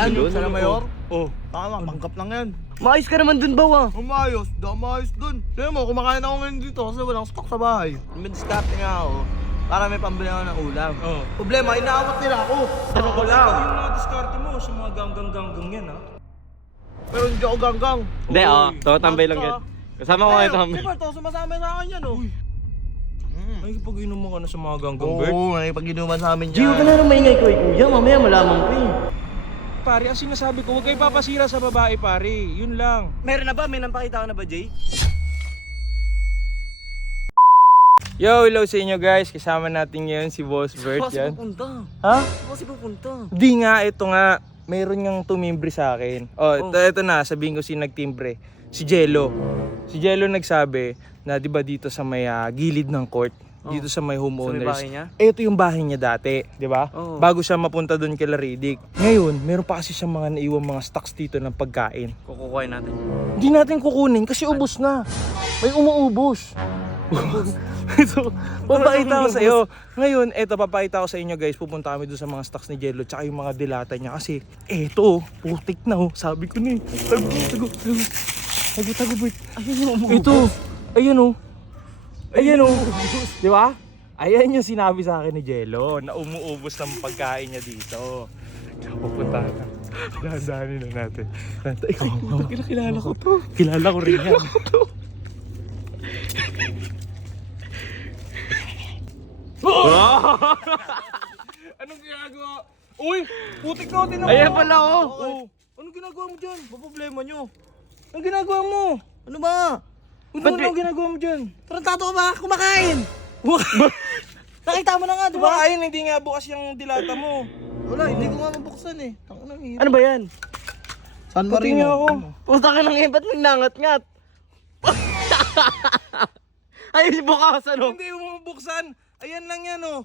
Ayan, doon. sana mayor. Oh. Tama, panggap lang yan. Maayos ka naman dun, Baw, ah. Umayos, damayos dun. Tignan mo, kumakain ako ngayon dito kasi walang stock sa bahay. May-discarte nga ako para may pambili ako ng ulam. Oh. Problema, inaawat nila ako. Ano ko lang? Yung mga diskarte mo sa mga ganggang-ganggang yan, ha? Pero hindi ako ganggang. Hindi, tambay lang yan. Kasama ko kayo tambay. Siyempre, to, sumasama sa akin yan, oh. Ay, pag-inom mo ka na sa mga ganggang, Bert. Oo, nakipag-inuman sa amin Gio, ka na rin maingay ko, kuya. Mamaya malaman ko eh. Pare, ang sinasabi ko, huwag kayo papasira sa babae, pare. Yun lang. Meron na ba? May nampakita ka na ba, Jay? Yo, hello sa inyo guys. Kasama natin ngayon si Boss Bert yan. Pupunta. Ha? Kasi pupunta. Di nga, ito nga. Meron niyang tumimbre sa akin. Ito na, sabihin ko si nagtimbre. Si Jello. Si Jello nagsabi na 'di ba dito sa may gilid ng court, dito sa may homeowners. bahay niya? Ito yung bahay niya dati, 'di ba? Oo. Bago siya mapunta doon kay Laridic. Ngayon, meron pa kasi siyang mga naiwang mga stocks dito ng pagkain. Kukukuhain natin. Hindi natin kukunin kasi ubos na. May umuubos. So, papakita ko sa iyo. Ngayon, eto papakita ko sa inyo guys. Pupunta kami doon sa mga stocks ni Jello tsaka yung mga dilata niya kasi eto, putik na oh. Sabi ko na eh. Tago, Bert. Ito. Ayan oh. Ayan oh. Di ba? Ayan yung sinabi sa akin ni Jello na umuubos ng pagkain niya dito. Pupunta na. Dahan-dahanin na natin. Ikaw, kilala ko to. Kilala ko rin yan. Anong ginagawa? Uy! Putik na natin ako! Ayan pala, oh. Oh. Anong ginagawa mo dyan? Ba problema nyo? Anong ginagawa mo? Ano ba? Anong ginagawa mo dyan? Tarantado ka ba? Kumakain! Nakita mo na nga, di ba? Diba? Ayun, hindi nga bukas yung dilata mo. Wala, hindi ko nga mabuksan eh. Tango na hirap. Ano ba yan? San Puti nga ako. Puta ka lang eh, ba't nangangat-ngat? Ayun, bukas ano? Hindi mo mabuksan. Ayan lang yan oh.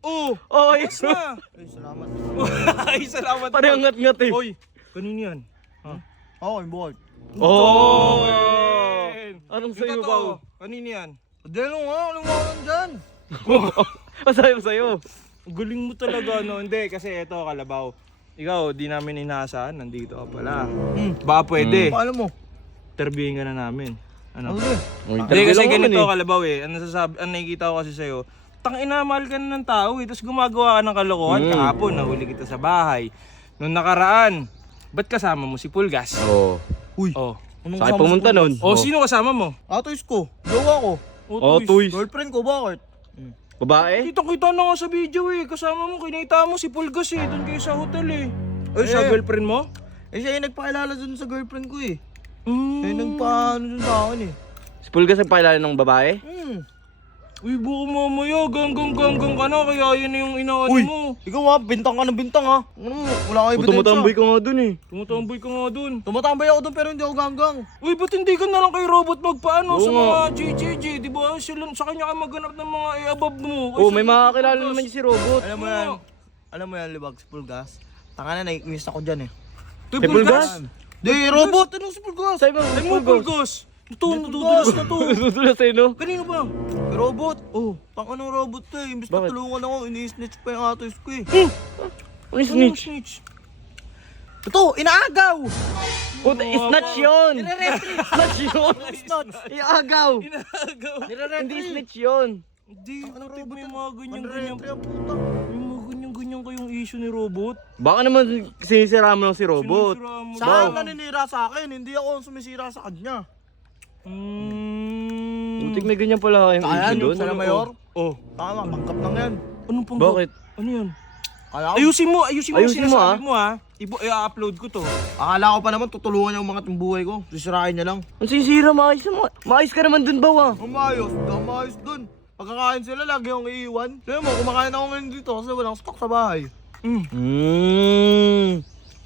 Oh! Oh, Bukas na! Ay, salamat. Ay, salamat. Parang ngat-ngat eh. Oy! Kanino yan? Oo, yung buhay. Oh! Ken! Anong Yung sa'yo, totoo, Baw? kanino yan? Delo nga, anong mga dyan? Sa'yo. Ang galing mo talaga no. Hindi kasi ito Kalabaw. Ikaw di namin inaasahan nandito ka pala. Baka pwede. Paano mo? Interviewin ka na namin. Ano? Ano ba? Hindi kasi ganito Kalabaw eh. Ano nakikita ko kasi sa'yo. Tangina, mahal ka na ng tao eh. Tapos gumagawa ka ng kalokohan. Kahapon nahuli kita sa bahay. Nung nakaraan, ba't kasama mo si Pulgas? Oo. Uy, Oh. anong Saan kasama pumunta sa nun? Oh, sino kasama mo? Atoys ko, jowa ko, Oh, toys. girlfriend ko, bakit? Babae? Kita-kita na nga sa video eh. Kasama mo, kinita mo si Pulgas eh. Doon kayo sa hotel eh. Ay, sa Eh. girlfriend mo? Eh siya yung nagpakilala dun sa girlfriend ko eh. Mm. Eh nagpaano dun sa akin eh. Si Pulgas ang pakilala ng babae? Uy, buko mamaya, ganggang ka na, kaya yun yung inaano Uy, mo. ikaw ha, bintang ka ng bintang ha. Ano mo, wala kang ebidensya. Tumutambay ka nga dun eh. Tumutamboy ka nga dun. Tumatambay ako dun pero hindi ako ganggang. Uy, ba't hindi ka na lang kay Robot magpaano Oo sa nga. mga GGG, di ba? Sa kanya ka maghanap ng mga i-above mo. Oh, may makakilala naman si Robot. Alam mo yan, alam mo yan, Libag, si Pulgas. Taka na, naiinis ako dyan eh. Tuy, Si Pulgas? Di, robot, ano si Pulgas? Sa'yo ba? Ay mo, Pulgas. Nadudulas na to. Dudulas sa'yo no? Kanino ba? Robot, oh, tanga ng robot to eh. Imbis na Bakit? tulungan ako, ini-snitch pa yung atoys ko eh. Ano yung snitch? Snitch? Ito, inaagaw! Puta, snatch yun! Snatch yun! Iagaw! Inagaw. Hindi snitch yun! Hindi, puti may mga ganyan-ganyan. Manre-entry ang puta. May mga ganyan-ganyan kayong issue ni Robot. Baka naman sinisira mo lang si Robot. Sinisira mo. Siya ang naninira sa akin, hindi ako ang sumisira sa kanya. Butik may ganyan pala kayong Kaya issue doon. sana mayor? Oh, Tama, panggap lang yan. anong pang Bakit? Ano yun? Akala ko, Ayusin mo yung Ayusin mo, sinasabi mo ha. I-upload ko to. akala ko pa naman tutulungan niya umangat yung buhay ko. Sisirain niya lang. Ang sinisira, maayos naman. Maayos ka naman dun, Baw ah. Umayos, damayos dun. Pagkakain sila, lagi akong iiwan. Tignan mo, kumakain ako ngayon dito kasi walang stock sa bahay.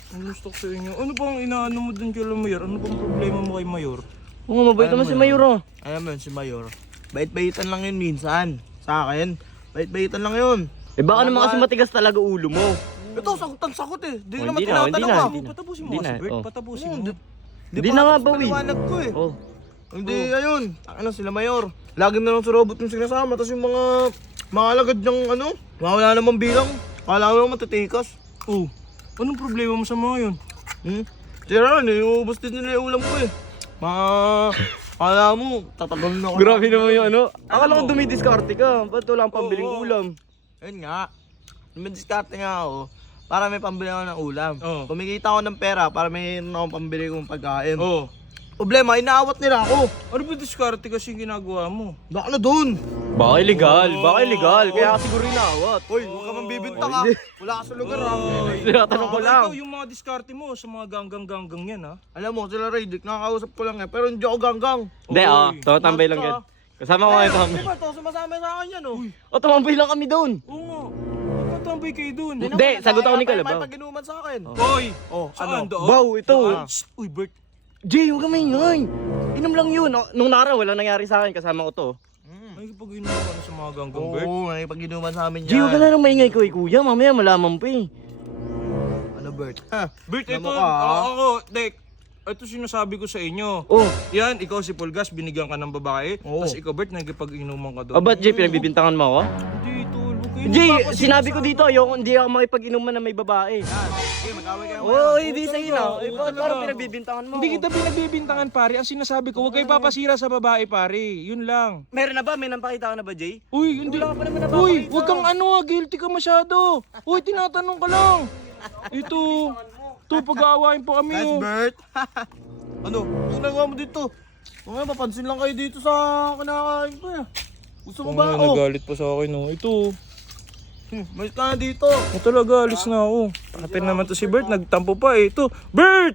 Ang gusto ko sa inyo. Ano bang inaano mo dun kay Mayor? Ano bang problema mo kay Mayor? Oo nga, mabait naman si Mayor ah. Alam mo yun, si Mayor. Bait-baitan lang yun minsan. Sa akin, bait-baitan lang yun. Eh baka naman kasi matigas talaga ulo mo. Ito, sakutan-sakot eh. Di Oh, naman hindi na, tinatanong hindi ka. na. Patapusin mo Hindi kasi na, Bert. oh. Patapusin Hmm, mo. Hindi na nga, tapos Bawi. paliwanag ko eh. Oh. Hindi, ayun. Ano sila Mayor. Lagi na lang si Robot yung sinasama. Tapos yung mga alagad niyang ano, wala namang bilang. Kala mo naman matitikas. Oh. Anong problema mo sa mga yun? Tira rin, iubos din nila yung ulam ko eh. Kala mo, tatagal na ako. Grabe naman yung ano. Akala ko dumidiskarte ka. Ba't wala kang pambiling Oo. ulam? Ayun nga. Dumidiskarte nga ako para may pambili ako ng ulam. Oo. Kumikita ako ng pera para may akong pambili kong pagkain. Oo. Problema, inaawat nila ako. Ano ba diskarte kasi yung ginagawa mo? Baka na dun. Baka illegal. Baka illegal. Kaya siguro inawat. Hoy, huwag ka man bibinta ka. Wala ka sa lugar ha. Tinatanong ko lang. Ikaw, yung mga diskarte mo sa mga ganggang-ganggang yan ha? Alam mo, sila Raydick, nakakausap ko lang eh. Pero hindi ako ganggang. Hindi, Oy. tumatambay lang yan. Kasama ko ngayon tambay. Diba to, sumasama sa akin yan oh. O, tumambay lang kami doon. Oo nga. Magkatambay kayo dun. Hindi, sagot ako ni Kalabaw. May pag-inuman sa akin. Hoy! Oh, Saan? ano? Doon? Bow, ito. Ah. Uy, Bert. Jay, huwag ka maingay. Inom lang yun. Nung naraw, walang nangyari sa akin. Kasama ko to. May pag-inom ka na sa mga ganggang, Bert. Oo, may pag-inuman sa amin yan. Jay, huwag ka na lang maingay ko, kuya. Mamaya malaman pa eh. Ano, Bert? Ha? Bert, ito. Alam mo ka, ha? Ako, Dek. Ito sinasabi ko sa inyo. Oh. Yan, ikaw si Pulgas, binigyan ka ng babae. Oo. Tapos ikaw, Bert, nagkipag-inuman ka doon. Ba't Jay, pinagbibintangan mo ako? Hindi, tol. Huwag kayo Jay, nagpapasin sinabi sa ko akin. dito, ayoko, hindi ako makipag-inuman na may babae. Sige, mag-away kayo. Oo, hindi sa'yo na. Oo, Eh, bakit talaga. parang pinagbibintangan mo? Hindi kita pinagbibintangan, pare. Ang sinasabi ko, huwag kayo papasira sa babae, pare. Yun lang. Meron na ba? May nampakita ka na ba, Jay? Uy, hindi. Wala ka pa naman napapakita. Uy, huwag kang ano, guilty ka masyado. Uy, tinatanong ka lang. Ito, pag-aawain po kami. Nice, Oh. Bert. Ano? Ano nagawa mo dito? Ngayon, papansin lang kayo dito sa kinakain ko eh. Gusto mo ba? Oh, nagalit pa sa akin, oh. Ito. may ka na dito. Talaga, alis na ako. Patin naman to si Bert, nagtampo pa eh. Ito, Bert!